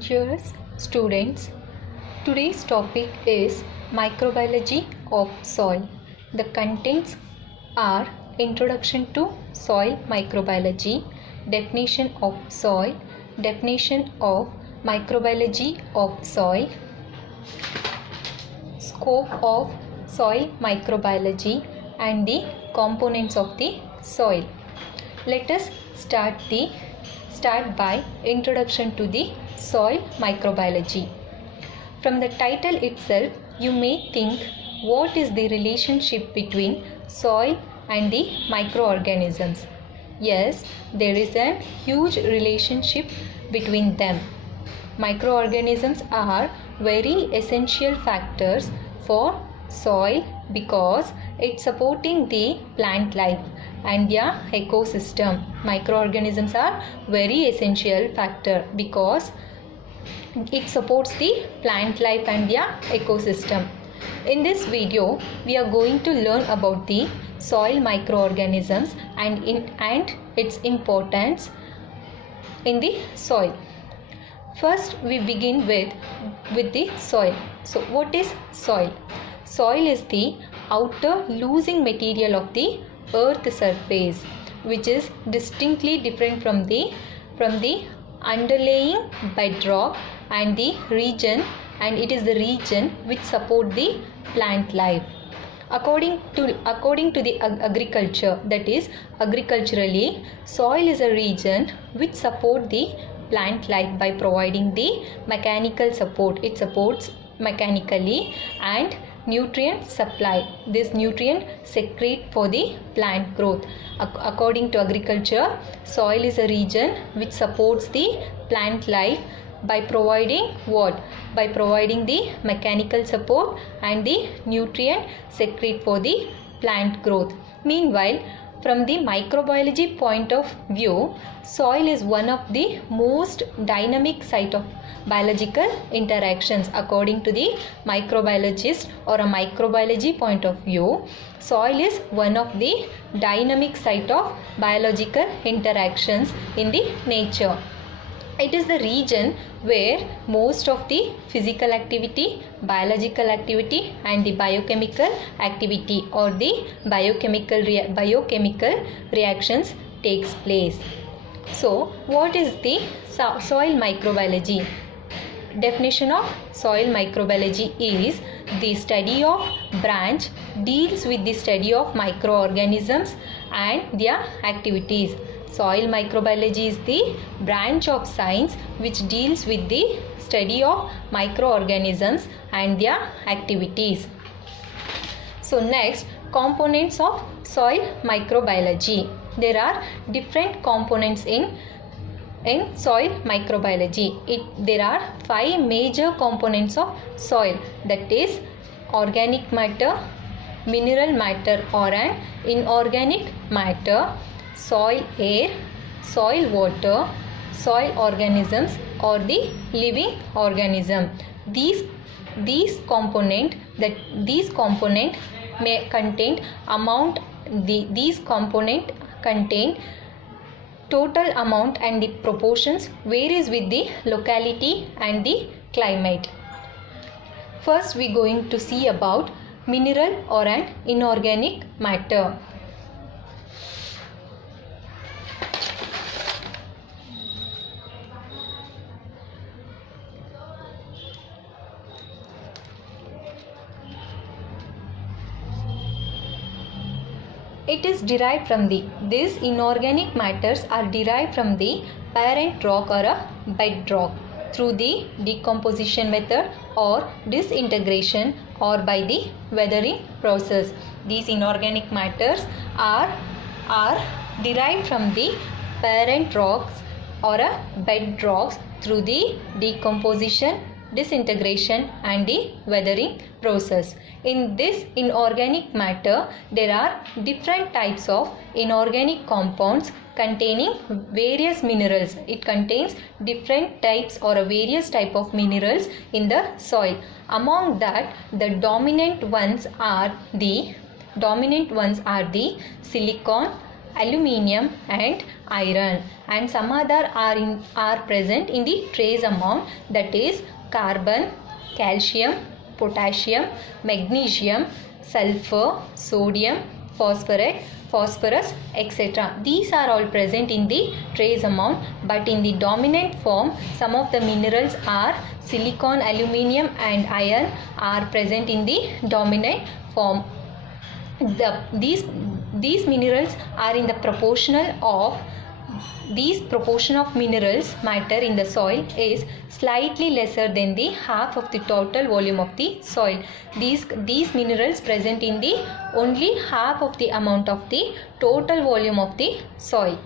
Dear students, today's topic is microbiology of soil. The contents are introduction to soil microbiology, definition of soil, definition of microbiology of soil, scope of soil microbiology and the components of the soil. Let us start by introduction to the soil microbiology. From the title itself, you may think, what is the relationship between soil and the microorganisms? Yes, there is a huge relationship between them. Microorganisms are very essential factors for soil because it's supporting the plant life and their ecosystem. Microorganisms are very essential factor because it supports the plant life and their ecosystem. In this video, we are going to learn about the soil microorganisms and its importance in the soil. First, we begin with the soil. So, what is soil? Soil is the outer losing material of the earth surface, which is distinctly different from the underlying bedrock and it is the region which support the plant life. According to the agriculture, that is agriculturally, soil is a region which support the plant life by providing the mechanical support. It supports mechanically and nutrient supply. This nutrient secrete for the plant growth. According to agriculture, soil is a region which supports the plant life by providing what? By providing the mechanical support and the nutrient secrete for the plant growth. Meanwhile, from the microbiology point of view, soil is one of the most dynamic site of biological interactions. According to the microbiologist or a microbiology point of view, soil is one of the dynamic site of biological interactions in the nature. It is the region where most of the physical activity, biological activity and the biochemical activity or the biochemical reactions takes place. So, what is the soil microbiology? Definition of soil microbiology is the study of branch deals with the study of microorganisms and their activities. Soil microbiology is the branch of science which deals with the study of microorganisms and their activities. So next, components of soil microbiology. There are different components in soil microbiology. There are 5 major components of soil, that is organic matter, mineral matter or an inorganic matter, soil air, soil water, soil organisms or the living organism. These component may contain these component contain total amount and the proportions varies with the locality and the climate. First, we are going to see about mineral or an inorganic matter. It is derived from these inorganic matters are derived from the parent rock or a bedrock through the decomposition method or disintegration or by the weathering process. These inorganic matters are derived from the parent rocks or a bedrocks through the decomposition, disintegration and the weathering process. In this inorganic matter, there are different types of inorganic compounds containing various minerals. It contains different types or various type of minerals in the soil. Among that, the dominant ones are the silicon, aluminium and iron, and some other are present in the trace amount, that is carbon, calcium, potassium, magnesium, sulfur, sodium, phosphorus, etc. These are all present in the trace amount, but in the dominant form some of the minerals are silicon, aluminium and iron are present in the dominant form. These minerals are in the proportion of minerals matter in the soil is slightly lesser than the half of the total volume of the soil. These minerals present in the only half of the amount of the total volume of the soil.